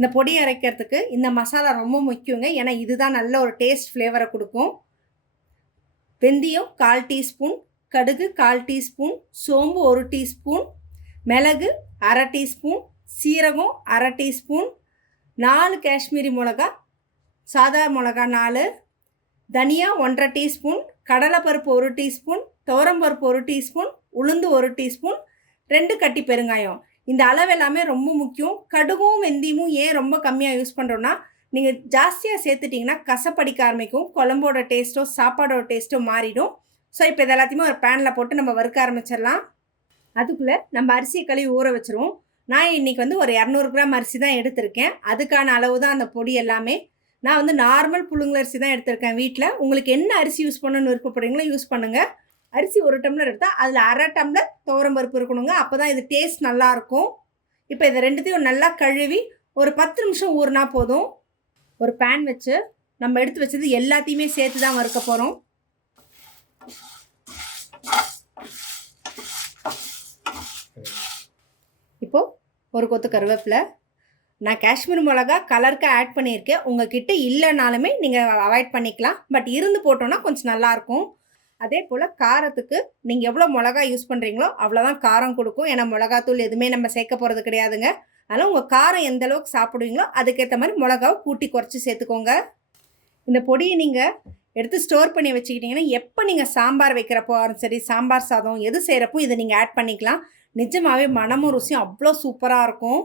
இந்த பொடி அரைக்கிறதுக்கு இந்த மசாலா ரொம்ப முக்கியங்க. ஏன்னா இதுதான் நல்ல ஒரு டேஸ்ட் ஃப்ளேவரை கொடுக்கும். வெந்தயம் கால் டீஸ்பூன் கடுகு கால் டீஸ்பூன் சோம்பு ஒரு டீஸ்பூன் மிளகு அரை டீஸ்பூன் சீரகம் அரை டீஸ்பூன் நாலு காஷ்மீரி மிளகா சாதா மிளகா நாலு தனியா ஒன்றரை டீஸ்பூன் கடலைப்பருப்பு ஒரு டீஸ்பூன் துவரம்பருப்பு ஒரு டீஸ்பூன் உளுந்து ஒரு டீஸ்பூன் ரெண்டு கட்டி பெருங்காயம். இந்த அளவு எல்லாமே ரொம்ப முக்கியம். கடுகும் வெந்தயமும் ஏன் ரொம்ப கம்மியாக யூஸ் பண்ணுறோன்னா நீங்கள் ஜாஸ்தியாக சேர்த்துட்டிங்கன்னா கசப்படிக்க ஆரம்பிக்கும். குழம்போட டேஸ்ட்டோ சாப்பாடோட டேஸ்ட்டோ மாறிடும். ஸோ இப்போ இது எல்லாத்தையுமே ஒரு பேனில் போட்டு நம்ம வறுக்க ஆரம்பிச்சிடலாம். அதுக்குள்ளே நம்ம அரிசியை கழுவி ஊற வச்சுருவோம். நான் இன்றைக்கி வந்து ஒரு இரநூறு கிராம் அரிசி தான் எடுத்திருக்கேன். அதுக்கான அளவு தான் அந்த பொடி எல்லாமே. நான் வந்து நார்மல் புழுங்கல் அரிசி தான் எடுத்திருக்கேன் வீட்டில் உங்களுக்கு என்ன அரிசி யூஸ் பண்ணணும்னு விருப்பப்படுறீங்களோ யூஸ் பண்ணுங்கள் அரிசி ஒரு டம்ளர் எடுத்தால் அதில் அரை டம்ளர் துவரம் பருப்பு இருக்கணுங்க. அப்போ தான் இது டேஸ்ட் நல்லாயிருக்கும் இப்போ இதை ரெண்டுத்தையும் நல்லா கழுவி ஒரு பத்து நிமிஷம் ஊறினா போதும். ஒரு பேன் வச்சு நம்ம எடுத்து வச்சது எல்லாத்தையுமே சேர்த்து தான் வறுக்க போகிறோம் இப்போது ஒரு கொத்து கருவேப்பிலை. நான் காஷ்மீர் மிளகா கலருக்கு ஆட் பண்ணியிருக்கேன். உங்ககிட்ட இல்லைனாலுமே நீங்கள் அவாய்ட் பண்ணிக்கலாம். பட் இருந்து போட்டோன்னா கொஞ்சம் நல்லாயிருக்கும் அதே போல் காரத்துக்கு நீங்கள் எவ்வளோ மிளகா யூஸ் பண்ணுறீங்களோ அவ்வளோதான் காரம் கொடுக்கும். ஏன்னா மிளகாத்தூள் எதுவுமே நம்ம சேர்க்க போகிறது கிடையாதுங்க. அதனால் உங்கள் காரம் எந்த அளவுக்கு சாப்பிடுவீங்களோ அதுக்கேற்ற மாதிரி மிளகாவை கூட்டி குறைச்சி சேர்த்துக்கோங்க. இந்த பொடியை நீங்கள் எடுத்து ஸ்டோர் பண்ணி வச்சுக்கிட்டிங்கன்னா எப்போ நீங்கள் சாம்பார் வைக்கிறப்போ சரி சாம்பார் சாதம் எது செய்கிறப்போ இதை நீங்கள் ஆட் பண்ணிக்கலாம். நிஜமாகவே மனமும் ருசியும் அவ்வளோ சூப்பராக இருக்கும்.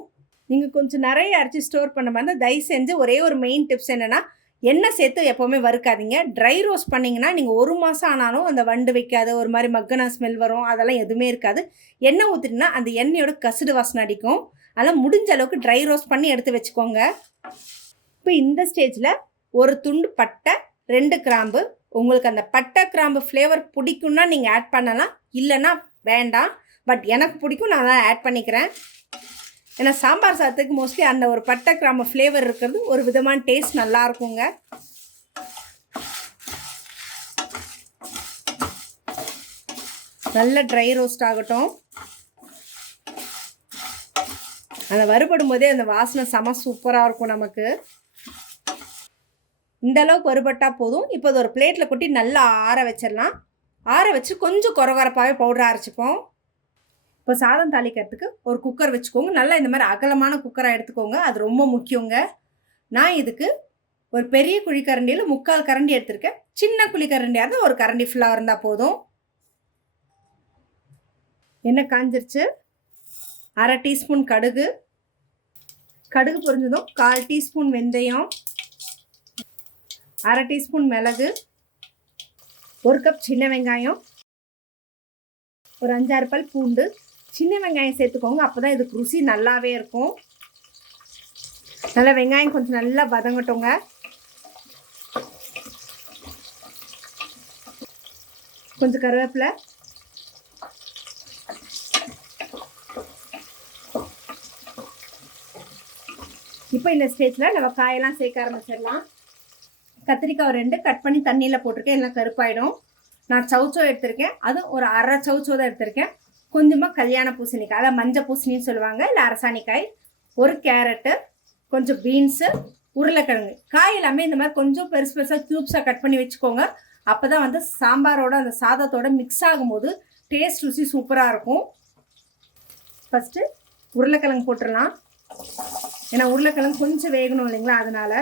நீங்கள் கொஞ்சம் நிறைய அரைச்சி ஸ்டோர் பண்ண மாதிரி தயவு செஞ்சு ஒரே ஒரு மெயின் டிப்ஸ் என்னென்னா எண்ணெய் சேர்த்து எப்போவுமே வறுக்காதீங்க. ட்ரை ரோஸ்ட் பண்ணிங்கன்னா நீங்கள் ஒரு மாதம் ஆனாலும் அந்த வண்டு வைக்காது ஒரு மாதிரி மக்கனா ஸ்மெல் வரும் அதெல்லாம் எதுவுமே இருக்காது. எண்ணெய் ஊற்றிட்டுனா அந்த எண்ணெயோட கசுடு வாசனை அடிக்கும். அதெல்லாம் முடிஞ்ச அளவுக்கு ட்ரை ரோஸ்ட் பண்ணி எடுத்து வச்சுக்கோங்க. இப்போ இந்த ஸ்டேஜில் ஒரு துண்டு பட்டை ரெண்டு கிராம்பு. உங்களுக்கு அந்த பட்டை கிராம்பு ஃப்ளேவர் பிடிக்கும்னா நீங்கள் ஆட் பண்ணலாம். இல்லைன்னா வேண்டாம். பட் எனக்கு பிடிக்கும் நான் தான் ஆட் பண்ணிக்கிறேன். ஏன்னா சாம்பார் சாதத்துக்கு மோஸ்ட்லி அந்த ஒரு பட்டை கிராம ஃப்ளேவர் இருக்கிறது. ஒரு விதமான டேஸ்ட் நல்லா இருக்குங்க. நல்ல ட்ரை ரோஸ்ட் ஆகட்டும். அந்த வறுபடும் போதே அந்த வாசனை செம சூப்பராக இருக்கும் நமக்கு. இந்த அளவுக்கு வறுபட்டால் போதும். இப்போ அது ஒரு பிளேட்டில் கொட்டி நல்லா ஆற வச்சிடலாம். ஆற வச்சு கொஞ்சம் குறகுறப்பாகவே பவுடர் அரைச்சிப்போம். இப்போ சாதம் தாளிக்கிறதுக்கு ஒரு குக்கர் வச்சுக்கோங்க. நல்லா இந்த மாதிரி அகலமான குக்கராக எடுத்துக்கோங்க. அது ரொம்ப முக்கியங்க. நான் இதுக்கு ஒரு பெரிய குழிக்கரண்டியில் முக்கால் கரண்டி எடுத்திருக்கேன். சின்ன குழிக்கரண்டியாக இருந்தால் ஒரு கரண்டி ஃபுல்லாக இருந்தால் போதும். எண்ணெய் காஞ்சிருச்சு. அரை டீஸ்பூன் கடுகு. கடுகு பொரிஞ்சதும் கால் டீஸ்பூன் வெந்தயம். அரை டீஸ்பூன் மிளகு. ஒரு கப் சின்ன வெங்காயம். ஒரு அஞ்சாறு பல் பூண்டு. சின்ன வெங்காயம் சேர்த்துக்கோங்க. அப்போ தான் இதுக்கு ருசி நல்லாவே இருக்கும். நல்லா வெங்காயம் கொஞ்சம் நல்லா வதங்கட்டுங்க. கொஞ்சம் கருவேப்பிலை. இப்போ இந்த ஸ்டேஜில் நம்ம காயெல்லாம் சேர்க்க ஆரம்பிச்சிடலாம். கத்திரிக்காய் ரெண்டு கட் பண்ணி தண்ணியில் போட்டிருக்கேன். எல்லாம் கருப்பாயிடும். நான் சவுச்சோ எடுத்திருக்கேன். அதுவும் ஒரு அரை சவுச்சோ தான் எடுத்திருக்கேன். கொஞ்சமாக கல்யாண பூசணிக்காய் அதாவது மஞ்சள் பூசணின்னு சொல்லுவாங்க இல்லை அரசாணிக்காய் ஒரு கேரட்டு கொஞ்சம் பீன்ஸு உருளைக்கிழங்கு. காய் எல்லாமே இந்த மாதிரி கொஞ்சம் பெருசு பெருசாக க்யூப்ஸாக கட் பண்ணி வச்சுக்கோங்க. அப்போ தான் வந்து சாம்பாரோட அந்த சாதத்தோட மிக்ஸ் ஆகும்போது டேஸ்ட் ருசி சூப்பராக இருக்கும். ஃபஸ்ட்டு உருளைக்கிழங்கு போட்டுடலாம். ஏன்னா உருளைக்கிழங்கு கொஞ்சம் வேகணும் இல்லைங்களா அதனால்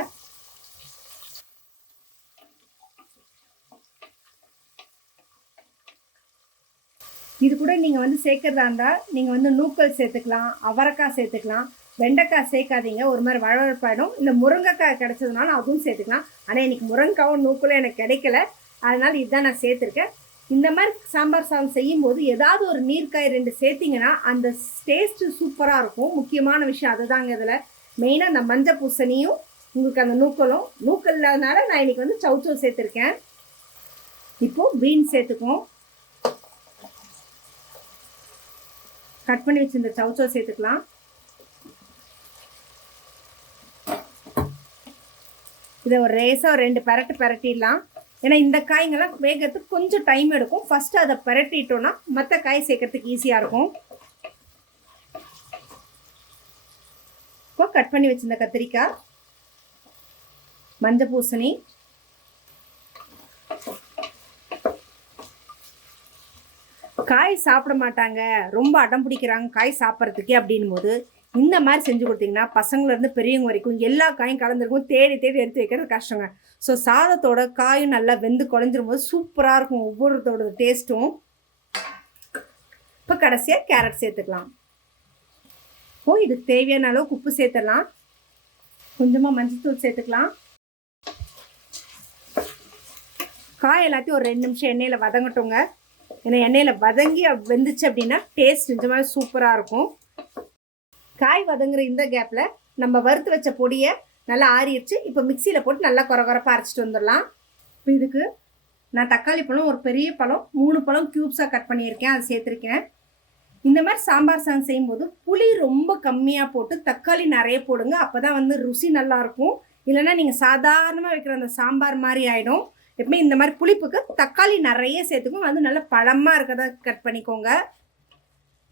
இது கூட நீங்கள் வந்து சேர்க்குறதா இருந்தால் நீங்கள் வந்து நூக்கல் சேர்த்துக்கலாம் அவரைக்காய் சேர்த்துக்கலாம். வெண்டைக்காய் சேர்க்காதீங்க. ஒரு மாதிரி வளவழப்பாயிடும் இல்லை முருங்கைக்காய் கிடைச்சதுனால அதுவும் சேர்த்துக்கலாம். ஆனால் இன்னைக்கு முருங்கைக்காவும் நூக்கலும் எனக்கு கிடைக்கல. அதனால் இதுதான் நான் சேர்த்துருக்கேன். இந்த மாதிரி சாம்பார் சாதம் செய்யும்போது ஏதாவது ஒரு நீர்க்காய் ரெண்டு சேர்த்திங்கன்னா அந்த டேஸ்ட்டு சூப்பராக இருக்கும். முக்கியமான விஷயம் அதுதாங்க இதில். மெயினாக அந்த மஞ்சள் பூசணியும் உங்களுக்கு அந்த நூக்கலும் நூக்கல் இல்லாதனால நான் இன்னைக்கு வந்து சவுச்சோ சேர்த்துருக்கேன். இப்போது பீன் சேர்த்துக்குவோம். கட் பண்ணி வச்சிருந்த சவுச்சோ சேர்த்துக்கலாம். இதை ஒரு ரேஸாக ரெண்டு பரட்டு பரட்டிடலாம். ஏன்னா இந்த காய்ங்கெல்லாம் வேகிறதுக்கு கொஞ்சம் டைம் எடுக்கும். ஃபஸ்ட்டு அதை பரட்டிட்டோன்னா மற்ற காய் சேர்க்கறதுக்கு ஈஸியாக இருக்கும். இப்போ கட் பண்ணி வச்சுருந்த கத்திரிக்காய் மஞ்சள் பூசணி காய் சாப்பிட மாட்டாங்க. ரொம்ப அடம் பிடிக்கிறாங்க காய் சாப்பிட்றதுக்கே அப்படின் போது இந்த மாதிரி செஞ்சு கொடுத்தீங்கன்னா பசங்கள்லேருந்து பெரியவங்க வரைக்கும் எல்லா காயும் கலந்துருக்கும் தேடி தேடி எடுத்து வைக்கிறது கஷ்டங்க. ஸோ சாதத்தோட காயும் நல்லா வெந்து குழஞ்சிரும் போது சூப்பராக இருக்கும் ஒவ்வொருத்தோட டேஸ்ட்டும் இப்போ கடைசியாக கேரட் சேர்த்துக்கலாம். ஓ இதுக்கு தேவையான அளவுக்கு உப்பு சேர்த்துடலாம். கொஞ்சமாக மஞ்சள்தூள் சேர்த்துக்கலாம். காய் எல்லாத்தையும் ஒரு ரெண்டு நிமிஷம் எண்ணெயில் வதங்கட்டுங்க. ஏன்னா எண்ணெயில் வதங்கி வெந்துச்சு அப்படின்னா டேஸ்ட் நிஜமாக சூப்பராக இருக்கும். காய் வதங்குற இந்த கேப்பில் நம்ம வறுத்து வச்ச பொடியை நல்லா ஆறிடுச்சு. இப்போ மிக்சியில் போட்டு நல்லா குறை குறைப்பாக அரைச்சிட்டு வந்துடலாம். இப்போ இதுக்கு நான் தக்காளி பழம் ஒரு பெரிய பழம் மூணு பழம் க்யூப்ஸாக கட் பண்ணியிருக்கேன். அதை சேர்த்துருக்கேன். இந்த மாதிரி சாம்பார் சாதம் செய்யும்போது புளி ரொம்ப கம்மியாக போட்டு தக்காளி நிறைய போடுங்க. அப்போ தான் வந்து ருசி நல்லாயிருக்கும் இல்லைன்னா நீங்கள் சாதாரணமாக வைக்கிற அந்த சாம்பார் மாதிரி ஆகிடும் எப்பவுமே இந்த மாதிரி புளிப்புக்கு தக்காளி நிறைய சேர்த்துக்கும். அது நல்லா பழமாக இருக்கிறத கட் பண்ணிக்கோங்க.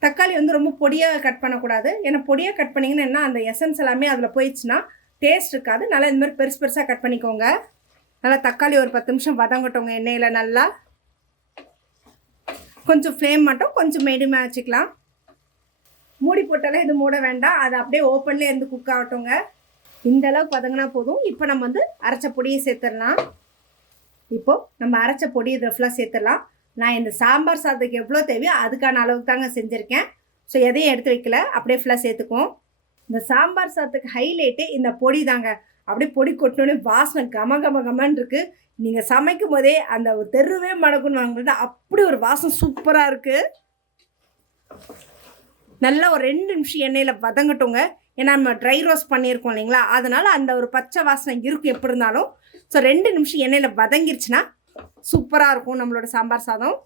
தக்காளி வந்து ரொம்ப பொடியாக கட் பண்ணக்கூடாது. ஏன்னா பொடியாக கட் பண்ணிங்கன்னா என்ன அந்த எசன்ஸ் எல்லாமே அதில் போயிடுச்சுன்னா டேஸ்ட் இருக்காது. நல்லா இந்த மாதிரி பெருசு பெருசாக கட் பண்ணிக்கோங்க. நல்லா தக்காளி ஒரு பத்து நிமிஷம் வதங்கட்டோங்க எண்ணெயில் நல்லா. கொஞ்சம் ஃப்ளேம் மட்டும் கொஞ்சம் மீடியமாக வச்சுக்கலாம். மூடி போட்டாலே இது மூட வேண்டாம். அது அப்படியே ஓப்பன்லேயே இருந்து குக் ஆகட்டுங்க. இந்த அளவுக்கு வதங்கினா போதும். இப்போ நம்ம வந்து அரைச்ச பொடியை சேர்த்துடலாம். இப்போது நம்ம அரைச்ச பொடி இதை ஃபுல்லாக சேர்த்துடலாம். நான் இந்த சாம்பார் சாதத்துக்கு எவ்வளோ தேவையோ அதுக்கான அளவுக்கு தாங்க செஞ்சுருக்கேன். ஸோ எதையும் எடுத்து வைக்கல. அப்படியே ஃபுல்லாக சேர்த்துக்குவோம். இந்த சாம்பார் சாதத்துக்கு ஹைலைட்டே இந்த பொடி தாங்க. அப்படியே பொடி கொட்டினோடனே வாசனை கம கம கமன்னு இருக்குது நீங்கள் சமைக்கும் போதே அந்த ஒரு தெருவே மடக்குன்னு வாங்குறது அப்படி ஒரு வாசம் சூப்பராக இருக்குது நல்லா ஒரு ரெண்டு நிமிஷம் எண்ணெயில் வதங்கட்டுங்க. ஏன்னா நம்ம ட்ரை ரோஸ்ட் பண்ணியிருக்கோம் இல்லைங்களா? அதனால் அந்த ஒரு பச்சை வாசனை இருக்கும். எப்படி இருந்தாலும் ஸோ ரெண்டு நிமிஷம் எண்ணெயில் வதங்கிருச்சுன்னா சூப்பராக இருக்கும் நம்மளோட சாம்பார் சாதம்.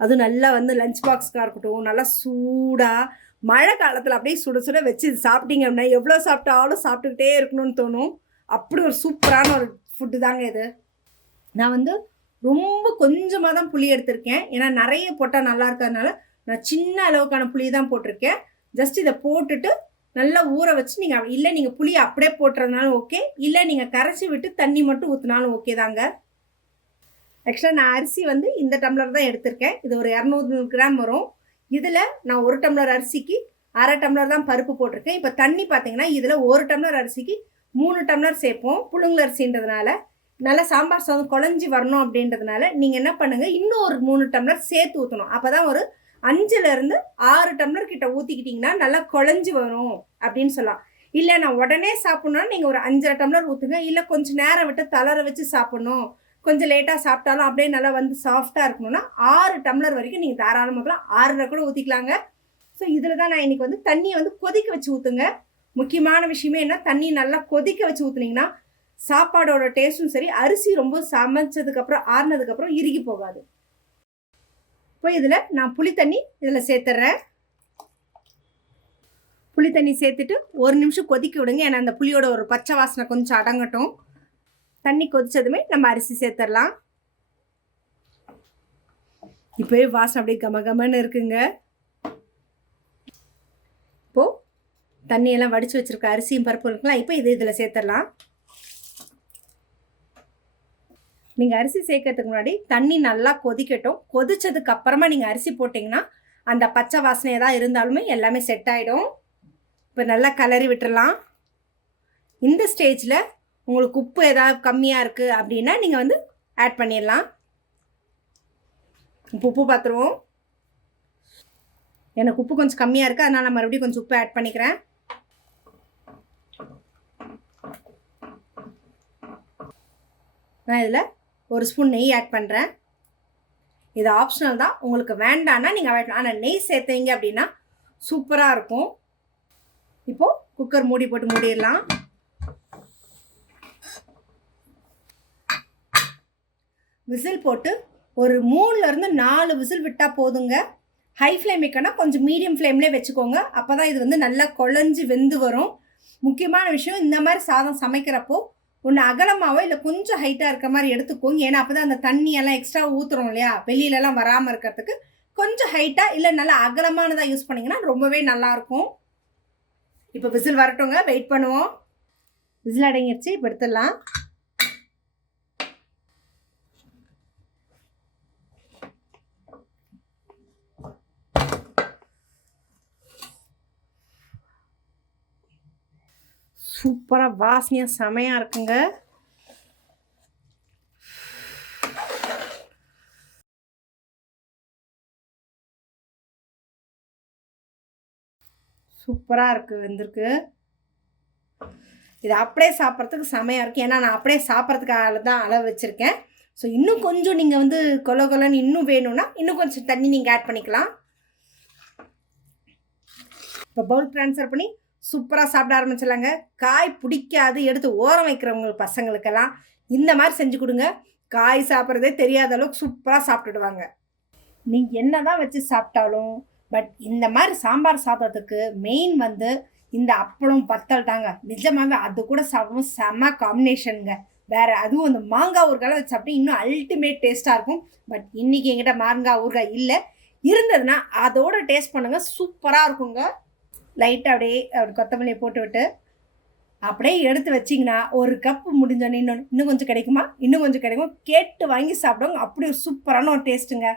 அது நல்லா வந்து லஞ்ச் பாக்ஸ்க்காக இருக்கட்டும் நல்லா சூடாக மழை காலத்தில் அப்படியே சுட சுட வச்சு இது சாப்பிட்டீங்க அப்படின்னா எவ்வளோ சாப்பிட்டாலும் சாப்பிட்டுக்கிட்டே இருக்கணும்னு தோணும். அப்படி ஒரு சூப்பரான ஒரு ஃபுட்டு தாங்க இது. நான் வந்து ரொம்ப கொஞ்சமாக தான் புளி எடுத்திருக்கேன். ஏன்னா நிறைய போட்டால் நல்லா இருக்கிறதுனால நான் சின்ன அளவுக்கான புளி தான் போட்டிருக்கேன். ஜஸ்ட் இதை போட்டுட்டு நல்லா ஊற வச்சு நீங்கள் இல்லை நீங்கள் புளி அப்படியே போட்டுறதுனாலும் ஓகே இல்லை நீங்கள் கரைச்சி விட்டு தண்ணி மட்டும் ஊற்றினாலும் ஓகே தாங்க. ஆக்சுவலாக நான் அரிசி வந்து இந்த டம்ளர் தான் எடுத்திருக்கேன். இது ஒரு இரநூறு கிராம் வரும். இதில் நான் ஒரு டம்ளர் அரிசிக்கு அரை டம்ளர் தான் பருப்பு போட்டிருக்கேன். இப்போ தண்ணி பார்த்தீங்கன்னா இதில் ஒரு டம்ளர் அரிசிக்கு மூணு டம்ளர் சேர்ப்போம். புழுங்கல் அரிசின்றதுனால. நல்லா சாம்பார் சாதம் குழஞ்சி வரணும் அப்படின்றதுனால நீங்கள் என்ன பண்ணுங்கள் இன்னும் ஒரு மூணு டம்ளர் சேர்த்து ஊற்றணும் அப்போ தான் ஒரு அஞ்சுலேருந்து ஆறு டம்ளர் கிட்ட ஊற்றிக்கிட்டிங்கன்னா நல்லா குழஞ்சி வரும் அப்படின்னு சொல்லலாம். இல்லை நான் உடனே சாப்பிட்ணுன்னா நீங்கள் ஒரு அஞ்சரை டம்ளர் ஊற்றுங்க இல்லை கொஞ்சம் நேரம் விட்டு தளர வச்சு சாப்பிட்ணும். கொஞ்சம் லேட்டாக சாப்பிட்டாலும் அப்படியே நல்லா வந்து சாஃப்டாக இருக்கணும்னா ஆறு டம்ளர் வரைக்கும் நீங்கள் தாராளமாக ஆறரை கூட ஊற்றிக்கலாங்க ஸோ இதில் தான் நான் இன்றைக்கி வந்து தண்ணியை வந்து கொதிக்க வச்சு ஊற்றுங்க முக்கியமான விஷயமே என்ன? தண்ணி நல்லா கொதிக்க வச்சு ஊற்றுனீங்கன்னா சாப்பாடோட டேஸ்ட்டும் சரி அரிசி ரொம்ப சமைச்சதுக்கப்புறம் ஆறுனதுக்கப்புறம் இறுகி போகாது. இப்போ இதில் நான் புளி தண்ணி இதில் சேர்த்துட்றேன் புளி தண்ணி சேர்த்துட்டு ஒரு நிமிஷம் கொதிக்க விடுங்க. ஏன்னா அந்த புளியோட ஒரு பச்சை வாசனை கொஞ்சம் அடங்கட்டும். தண்ணி கொதிச்சதுமே நம்ம அரிசி சேர்த்துடலாம். இப்போவே வாசனை அப்படியே கமகமன்னு இருக்குங்க. இப்போது தண்ணியெல்லாம் வடித்து வச்சுருக்க அரிசியும் பருப்பு இருக்கலாம் இப்போ இது இதில் சேர்த்துடலாம். நீங்கள் அரிசி சேர்க்கறதுக்கு முன்னாடி தண்ணி நல்லா கொதிக்கட்டும். கொதிச்சதுக்கு அப்புறமா நீங்கள் அரிசி போட்டிங்கன்னா அந்த பச்சை வாசனை தான் இருந்தாலுமே எல்லாமே செட் ஆகிடும் இப்போ நல்லா கலரி விட்டுடலாம் இந்த ஸ்டேஜில் உங்களுக்கு உப்பு ஏதாவது கம்மியாக இருக்குது அப்படின்னா நீங்கள் வந்து ஆட் பண்ணிடலாம். இப்போ உப்பு பார்த்துருவோம் எனக்கு உப்பு கொஞ்சம் கம்மியாக இருக்குது அதனால் நான் மறுபடியும் கொஞ்சம் உப்பு ஆட் பண்ணிக்கிறேன். நான் இதில் ஒரு ஸ்பூன் நெய் ஆட் பண்ணுறேன் இது ஆப்ஷனல் தான். உங்களுக்கு வேண்டான்னா நீங்கள் அவாய்ட் ஆனால் நெய் சேர்த்தீங்க அப்படின்னா சூப்பராக இருக்கும். இப்போது குக்கர் மூடி போட்டு மூடிடலாம். விசில் போட்டு ஒரு மூணுலேருந்து நாலு விசில் விட்டால் போதுங்க. ஹை ஃப்ளேம் வைக்கணும் கொஞ்சம் மீடியம் ஃப்ளேம்லேயே வச்சுக்கோங்க. அப்போ தான் இது வந்து நல்லா குழஞ்சி வெந்து வரும். முக்கியமான விஷயம் இந்த மாதிரி சாதம் சமைக்கிறப்போ ஒன்று அகலமாவோ இல்லை கொஞ்சம் ஹைட்டாக இருக்க மாதிரி எடுத்துக்கோங்க. ஏன்னா அப்போ தான் அந்த தண்ணியெல்லாம் எக்ஸ்ட்ரா ஊற்றுறோம் இல்லையா? வெளியிலலாம் வராமல் இருக்கிறதுக்கு கொஞ்சம் ஹைட்டாக இல்லை நல்லா அகலமானதாக யூஸ் பண்ணிங்கன்னா ரொம்பவே நல்லாயிருக்கும். இப்போ விசில் வரட்டுங்க. வெயிட் பண்ணுவோம். விசில் அடங்கிடுச்சு இப்போ எடுத்துடலாம். சூப்பராக வாசனையாக செமையாக இருக்குங்க. சூப்பராக இருக்குது வந்திருக்கு. இது அப்படியே சாப்பிட்றதுக்கு செமையாக இருக்கும் ஏன்னா நான் அப்படியே சாப்பிட்றதுக்காக தான் அளவு வச்சுருக்கேன். ஸோ இன்னும் கொஞ்சம் நீங்கள் வந்து கொல கொலன்னு இன்னும் வேணும்னா இன்னும் கொஞ்சம் தண்ணி நீங்கள் ஆட் பண்ணிக்கலாம். இப்போ பவுல் ட்ரான்ஸ்ஃபர் பண்ணி சூப்பராக சாப்பிட ஆரம்பிச்சிடலாங்க. காய் பிடிக்காது எடுத்து ஓரம் வைக்கிறவங்க பசங்களுக்கெல்லாம் இந்த மாதிரி செஞ்சு கொடுங்க. காய் சாப்பிட்றதே தெரியாத அளவுக்கு சூப்பராக சாப்பிட்டுடுவாங்க. நீங்கள் என்ன தான் வச்சு சாப்பிட்டாலும் பட் இந்த மாதிரி சாம்பார் சாதத்துக்கு மெயின் வந்து இந்த அப்பளம் பத்தல் தாங்க. நிஜமாகவே அது கூட சாப்பிடும் செம்ம காம்பினேஷனுங்க வேறு அதுவும் அந்த மாங்காய் ஊறுகாய் வச்சு சாப்பிட்டு இன்னும் அல்டிமேட் டேஸ்ட்டாக இருக்கும். பட் இன்றைக்கி எங்கிட்ட மாங்காய் ஊறுகாய் இல்லை. இருந்ததுன்னா அதோட டேஸ்ட் பண்ணுங்க. சூப்பராக இருக்குங்க. லைட்டாக அப்படியே அப்படி கொத்தமல்லியை போட்டு விட்டு அப்படியே எடுத்து வச்சிங்கன்னா ஒரு கப்பு முடிஞ்சோன்னே இன்னொன்று இன்னும் கொஞ்சம் கிடைக்குமா? இன்னும் கொஞ்சம் கிடைக்குமா? கேட்டு வாங்கி சாப்பிடுவாங்க. அப்படி ஒரு சூப்பரான ஒரு டேஸ்ட்டுங்க